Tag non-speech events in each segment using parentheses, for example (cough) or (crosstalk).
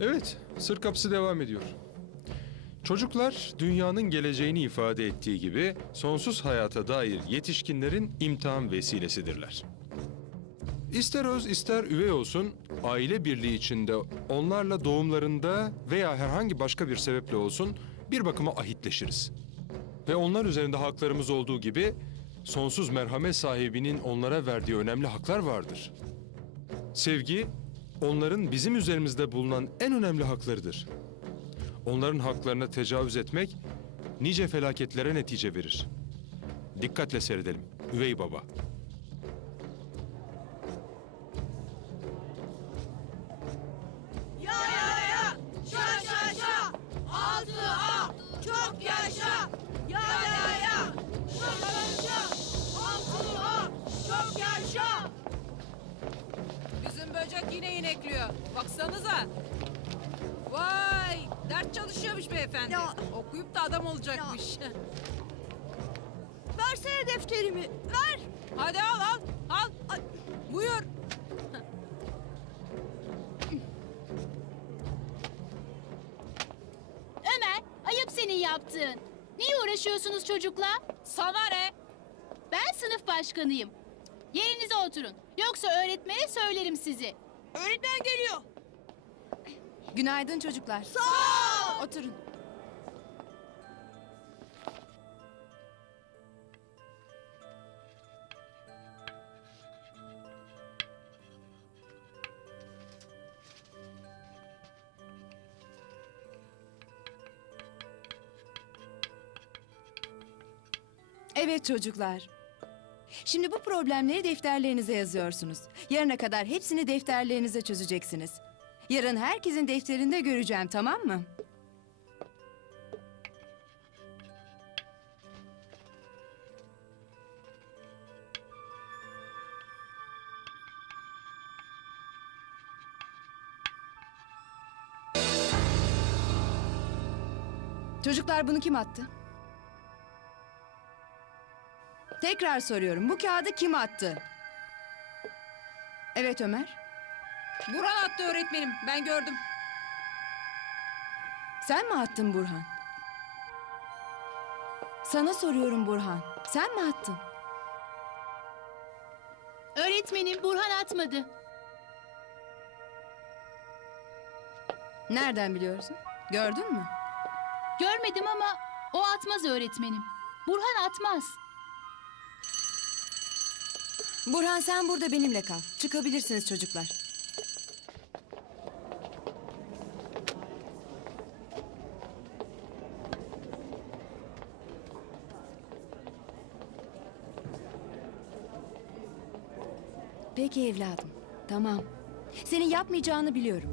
Evet, sır kapısı devam ediyor. Çocuklar dünyanın geleceğini ifade ettiği gibi sonsuz hayata dair yetişkinlerin imtihan vesilesidirler. İster öz ister üvey olsun aile birliği içinde onlarla doğumlarında veya herhangi başka bir sebeple olsun bir bakıma ahitleşiriz. Ve onlar üzerinde haklarımız olduğu gibi sonsuz merhamet sahibinin onlara verdiği önemli haklar vardır. Sevgi, onların bizim üzerimizde bulunan en önemli haklarıdır. Onların haklarına tecavüz etmek nice felaketlere netice verir. Dikkatle seyredelim. Üvey baba. Ya ya. Böcek yine inekliyor. Baksanıza. Vay! Ders çalışıyormuş beyefendi. Ya. Okuyup da adam olacakmış. Versene defterimi, ver. Hadi al al. Al. Ay, Buyur. Ömer, ayıp senin yaptığın. Niye uğraşıyorsunuz çocukla? Sana ne? Ben sınıf başkanıyım. Yerinize oturun. Yoksa öğretmene söylerim sizi. Öğretmen geliyor. Günaydın çocuklar. Sağ ol. Oturun. Evet çocuklar. Şimdi bu problemleri defterlerinize yazıyorsunuz. Yarına kadar hepsini defterlerinize çözeceksiniz. Yarın herkesin defterinde göreceğim tamam mı? Çocuklar bunu kim attı? Tekrar soruyorum. Bu kağıdı kim attı? Evet Ömer. Burhan attı öğretmenim. Ben gördüm. Sen mi attın Burhan? Sana soruyorum Burhan. Sen mi attın? Öğretmenim Burhan atmadı. Nereden biliyorsun? Gördün mü? Görmedim ama o atmaz öğretmenim. Burhan atmaz. Burhan sen burada benimle kal. Çıkabilirsiniz çocuklar. Peki evladım. Tamam. Senin yapmayacağını biliyorum.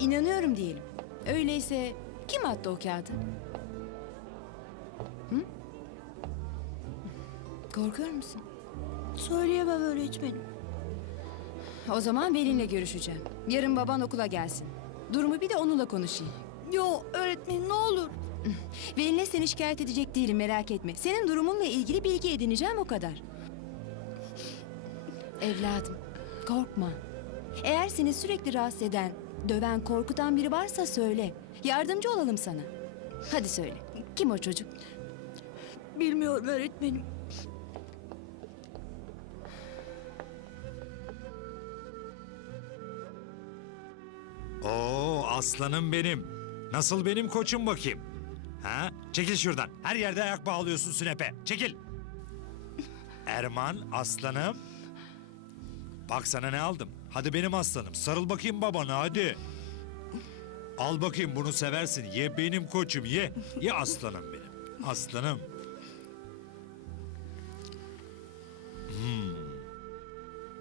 İnanıyorum diyelim. Öyleyse kim attı o kağıdı? Hı? Korkuyor musun? Söyleyemem öğretmenim. O zaman Velin'le görüşeceğim. Yarın baban okula gelsin. Durumu bir de onunla konuşayım. Yo öğretmenim ne olur. (laughs) Velin'le seni şikayet edecek değilim merak etme. Senin durumunla ilgili bilgi edineceğim o kadar. (laughs) Evladım korkma. Eğer seni sürekli rahatsız eden, döven, korkutan biri varsa söyle. Yardımcı olalım sana. Hadi söyle. Kim o çocuk? Bilmiyorum öğretmenim. Oo aslanım benim. Nasıl benim koçum bakayım? Ha? Çekil şuradan. Her yerde ayak bağlıyorsun sünepe. Çekil. Erman aslanım. Bak sana ne aldım. Hadi benim aslanım. Sarıl bakayım babana hadi. Al bakayım bunu seversin. Ye benim koçum ye. Ye aslanım benim. Aslanım.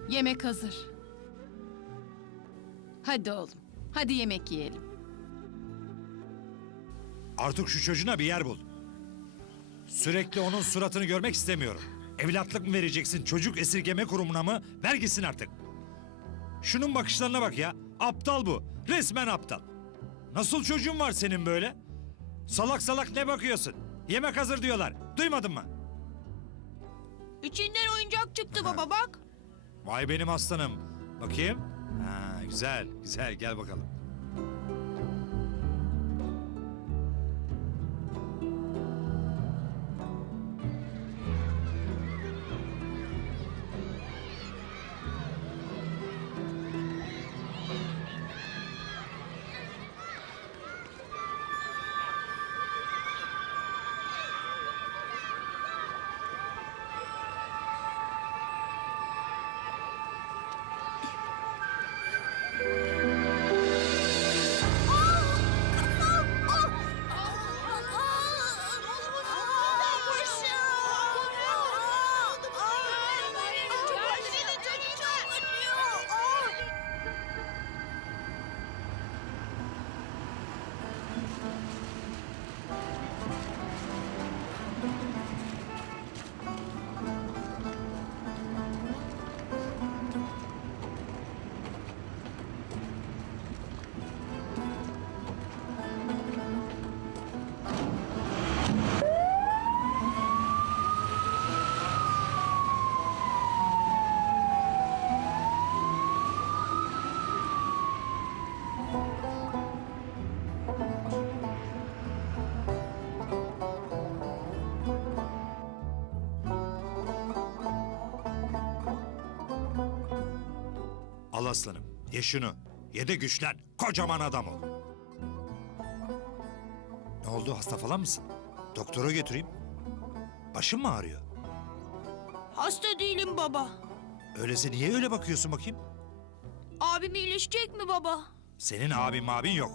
Yemek hazır. Hadi oğlum. Hadi yemek yiyelim. Artık şu çocuğuna bir yer bul. Sürekli onun suratını görmek istemiyorum. Evlatlık mı vereceksin çocuk esirgeme kurumuna mı? Ver gitsin artık. Şunun bakışlarına bak ya. Aptal bu. Resmen aptal. Nasıl çocuğun var senin böyle? Salak salak ne bakıyorsun? Yemek hazır diyorlar. Duymadın mı? İçinden oyuncak çıktı baba bak. Vay benim aslanım. Bakayım. Ha, güzel, güzel. Gel bakalım. Aslanım. Ye şunu. Ye de güçlen. Kocaman adam ol. Ne oldu hasta falan mısın? Doktora götüreyim. Başın mı ağrıyor? Hasta değilim baba. Öyleyse niye öyle bakıyorsun bakayım? Abim iyileşecek mi baba? Senin abin mabin yok.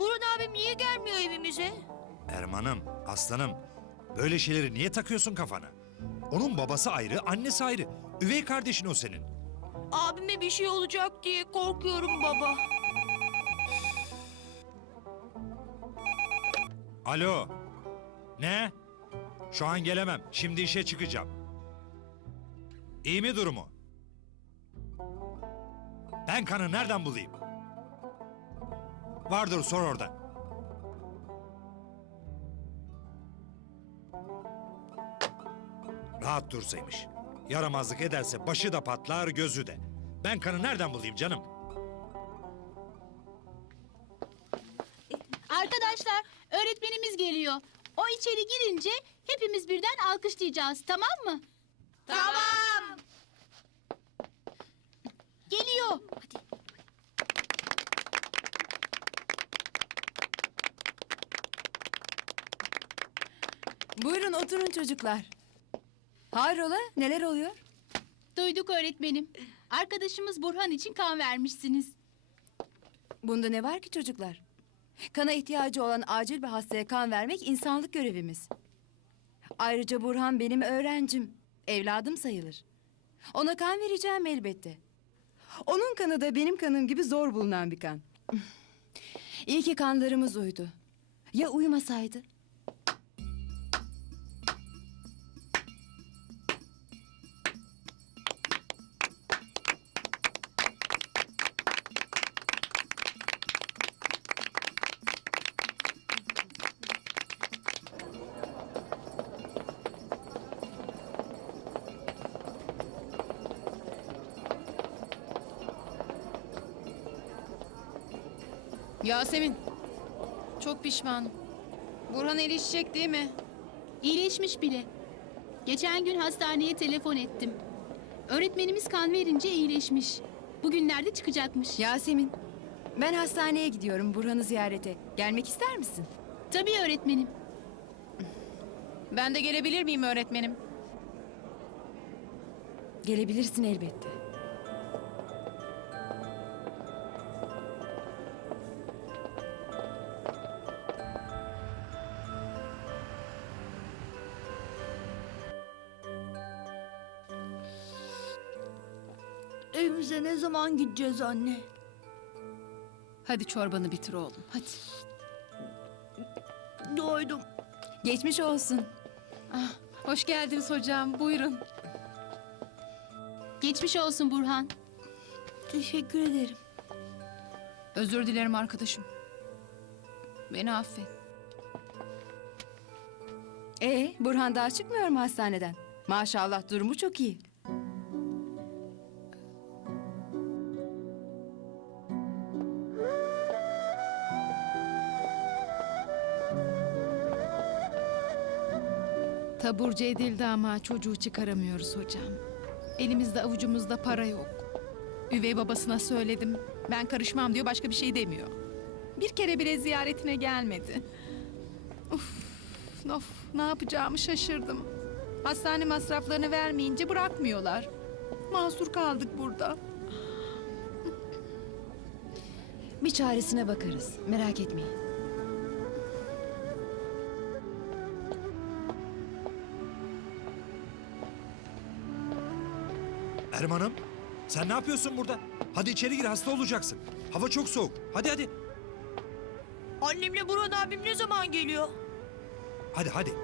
Burhan abim niye gelmiyor evimize? Erman'ım, aslanım. Böyle şeyleri niye takıyorsun kafana? Onun babası ayrı, annesi ayrı. Üvey kardeşin o senin. Abime bir şey olacak diye korkuyorum baba. Alo. Ne? Şu an gelemem. Şimdi işe çıkacağım. İyi mi durumu? Ben kanı nereden bulayım? Vardır sor oradan. Rahat dursaymış. Yaramazlık ederse başı da patlar gözü de. Ben kanı nereden bulayım canım? Arkadaşlar öğretmenimiz geliyor. O içeri girince hepimiz birden alkışlayacağız tamam mı? Tamam. Geliyor. Buyurun oturun çocuklar. Hayrola neler oluyor? Duyduk öğretmenim. Arkadaşımız Burhan için kan vermişsiniz. Bunda ne var ki çocuklar? Kana ihtiyacı olan acil bir hastaya kan vermek insanlık görevimiz. Ayrıca Burhan benim öğrencim. Evladım sayılır. Ona kan vereceğim elbette. Onun kanı da benim kanım gibi zor bulunan bir kan. İyi ki kanlarımız uydu. Ya uyumasaydı? Yasemin. Çok pişmanım. Burhan iyileşecek değil mi? İyileşmiş bile. Geçen gün hastaneye telefon ettim. Öğretmenimiz kan verince iyileşmiş. Bugünlerde çıkacakmış. Yasemin, ben hastaneye gidiyorum Burhan'ı ziyarete. Gelmek ister misin? Tabii öğretmenim. Ben de gelebilir miyim öğretmenim? Gelebilirsin elbette. Evimize ne zaman gideceğiz anne? Hadi çorbanı bitir oğlum. Hadi. Doydum. Geçmiş olsun. Ah, hoş geldiniz hocam. Buyurun. Geçmiş olsun Burhan. Teşekkür ederim. Özür dilerim arkadaşım. Beni affet. Ee, Burhan daha çıkmıyor mu hastaneden? Maşallah durumu çok iyi. Taburcu edildi ama çocuğu çıkaramıyoruz hocam. Elimizde avucumuzda para yok. Üvey babasına söyledim. Ben karışmam diyor başka bir şey demiyor. Bir kere bile ziyaretine gelmedi. Uf, of, ne yapacağımı şaşırdım. Hastane masraflarını vermeyince bırakmıyorlar. Mahsur kaldık burada. Bir çaresine bakarız. Merak etmeyin. Erman'ım, sen ne yapıyorsun burada? Hadi içeri gir, hasta olacaksın. Hava çok soğuk. Hadi hadi. Annemle Burhan abim ne zaman geliyor? Hadi hadi.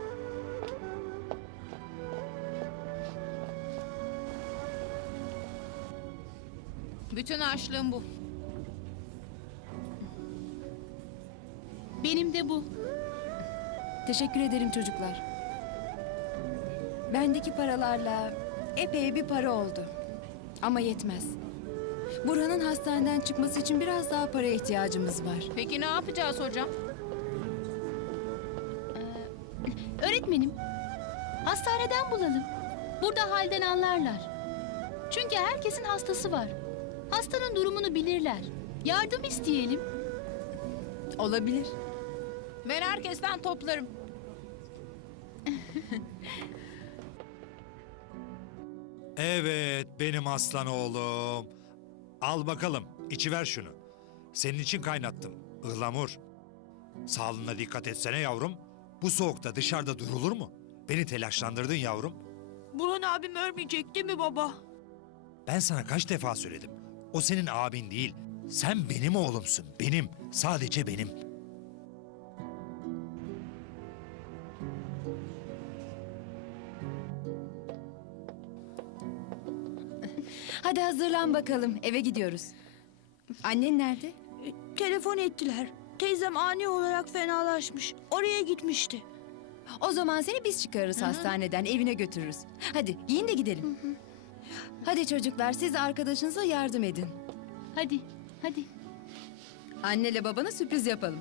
Bütün harçlığım bu. Benim de bu. Teşekkür ederim çocuklar. Bendeki paralarla epey bir para oldu. Ama yetmez. Burhan'ın hastaneden çıkması için biraz daha paraya ihtiyacımız var. Peki ne yapacağız hocam? Öğretmenim. Hastaneden bulalım. Burada halden anlarlar. Çünkü herkesin hastası var. Hastanın durumunu bilirler. Yardım isteyelim. Olabilir. Ben herkesten toplarım. (laughs) Evet benim aslan oğlum. Al bakalım içiver şunu. Senin için kaynattım. Ihlamur. Sağlığına dikkat etsene yavrum. Bu soğukta dışarıda durulur mu? Beni telaşlandırdın yavrum. Burhan abim ölmeyecek değil mi baba? Ben sana kaç defa söyledim. O senin abin değil. Sen benim oğlumsun. Benim. Sadece benim. Hadi hazırlan bakalım. Eve gidiyoruz. Annen nerede? Telefon ettiler. Teyzem ani olarak fenalaşmış. Oraya gitmişti. O zaman seni biz çıkarırız hastaneden, evine götürürüz. Hadi giyin de gidelim. Hadi çocuklar siz arkadaşınıza yardım edin. Hadi, hadi. Annele babana sürpriz yapalım.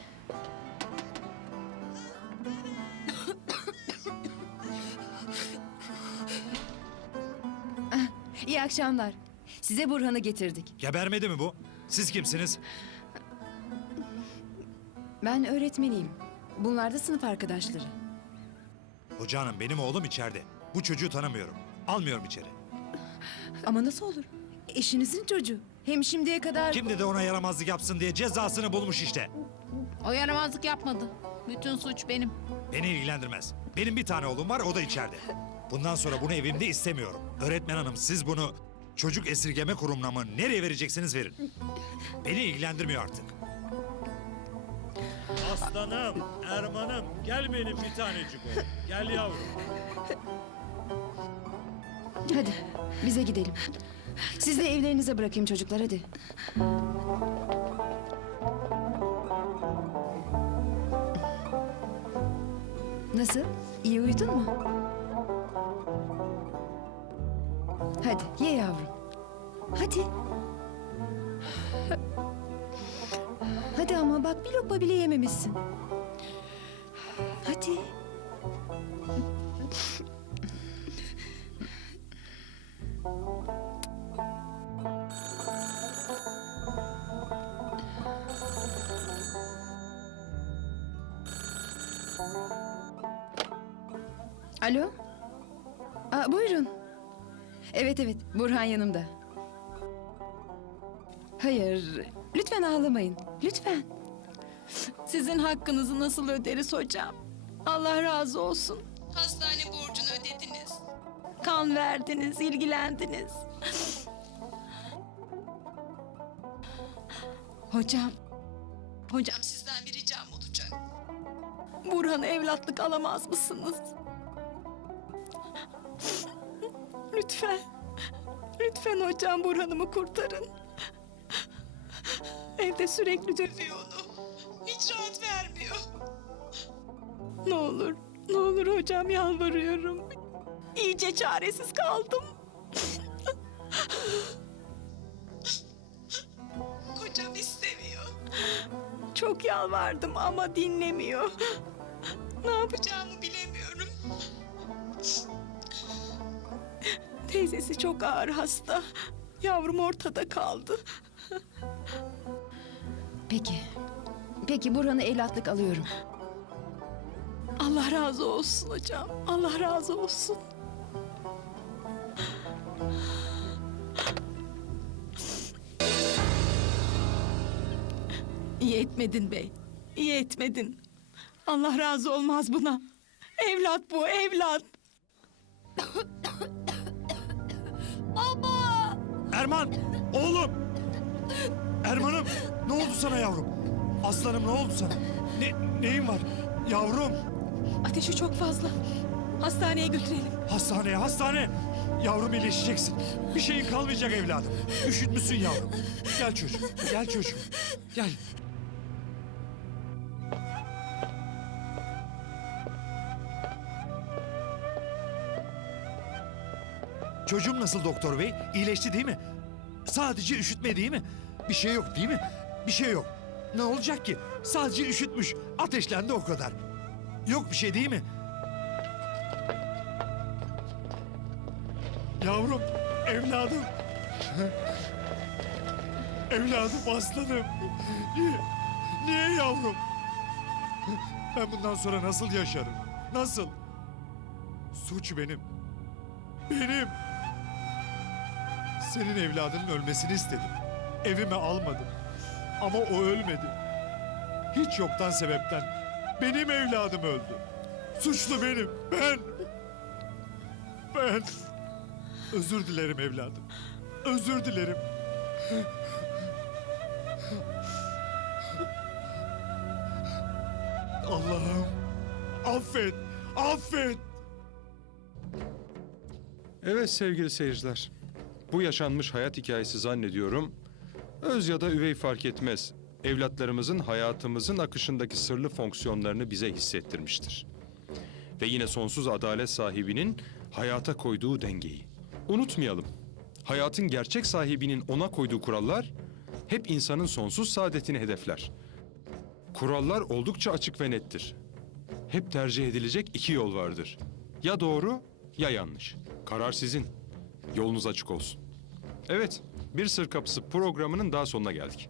İyi akşamlar. Size Burhan'ı getirdik. Gebermedi mi bu? Siz kimsiniz? Ben öğretmeniyim. Bunlar da sınıf arkadaşları. Hoca hanım benim oğlum içeride. Bu çocuğu tanımıyorum. Almıyorum içeri. Ama nasıl olur? Eşinizin çocuğu. Hem şimdiye kadar... Kim dedi ona yaramazlık yapsın diye cezasını bulmuş işte. O yaramazlık yapmadı. Bütün suç benim. Beni ilgilendirmez. Benim bir tane oğlum var o da içeride. Bundan sonra bunu evimde istemiyorum. Öğretmen hanım siz bunu çocuk esirgeme kurumuna mı nereye vereceksiniz verin. Beni ilgilendirmiyor artık. Aslanım, Erman'ım gel benim bir tanecik oğlum. Gel yavrum. Hadi bize gidelim. Siz de evlerinize bırakayım çocuklar hadi. Nasıl? İyi uyudun mu? Hadi ye yavrum. Hadi. Hadi ama bak bir lokma bile yememişsin. Hadi. Alo? Aa, buyurun. Evet evet Burhan yanımda. Hayır lütfen ağlamayın lütfen. Sizin hakkınızı nasıl öderiz hocam? Allah razı olsun. Hastane borcunu ödediniz. Kan verdiniz, ilgilendiniz. Hocam, hocam sizden bir ricam olacak. Burhan'a evlatlık alamaz mısınız? Lütfen, lütfen hocam Burhan'ımı kurtarın. Evde sürekli dövüyor onu. Hiç rahat vermiyor. Ne olur, ne olur hocam yalvarıyorum. İyice çaresiz kaldım. Kocam istemiyor. Çok yalvardım ama dinlemiyor. Ne yapacağımı Teyzesi çok ağır hasta. Yavrum ortada kaldı. Peki. Peki Burhan'ı evlatlık alıyorum. Allah razı olsun hocam. Allah razı olsun. İyi etmedin bey. İyi etmedin. Allah razı olmaz buna. Evlat bu, evlat. Erman! Oğlum! Erman'ım! Ne oldu sana yavrum? Aslanım ne oldu sana? Ne, neyin var? Yavrum! Ateşi çok fazla. Hastaneye götürelim. Hastaneye, hastane! Yavrum iyileşeceksin. Bir şeyin kalmayacak evladım. Üşütmüşsün yavrum. Gel çocuğum, gel çocuğum. Gel. Çocuğum nasıl doktor bey? İyileşti değil mi? Sadece üşütme değil mi? Bir şey yok değil mi? Bir şey yok. Ne olacak ki? Sadece üşütmüş. Ateşlendi o kadar. Yok bir şey değil mi? Yavrum, evladım. (laughs) evladım aslanım. Niye, niye yavrum? Ben bundan sonra nasıl yaşarım? Nasıl? Suç benim. Benim. Senin evladının ölmesini istedim. Evime almadım. Ama o ölmedi. Hiç yoktan sebepten benim evladım öldü. Suçlu benim. Ben. Ben. Özür dilerim evladım. Özür dilerim. Allah'ım. Affet. Affet. Evet sevgili seyirciler. Bu yaşanmış hayat hikayesi zannediyorum öz ya da üvey fark etmez. Evlatlarımızın hayatımızın akışındaki sırlı fonksiyonlarını bize hissettirmiştir. Ve yine sonsuz adalet sahibinin hayata koyduğu dengeyi. Unutmayalım. Hayatın gerçek sahibinin ona koyduğu kurallar hep insanın sonsuz saadetini hedefler. Kurallar oldukça açık ve nettir. Hep tercih edilecek iki yol vardır. Ya doğru ya yanlış. Karar sizin. Yolunuz açık olsun. Evet, Bir Sır Kapısı programının daha sonuna geldik.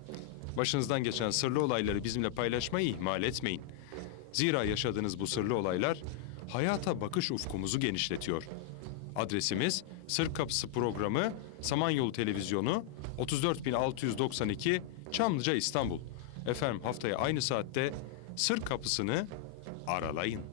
Başınızdan geçen sırlı olayları bizimle paylaşmayı ihmal etmeyin. Zira yaşadığınız bu sırlı olaylar hayata bakış ufkumuzu genişletiyor. Adresimiz Sır Kapısı programı Samanyolu Televizyonu 34692 Çamlıca İstanbul. Efendim haftaya aynı saatte Sır Kapısı'nı aralayın.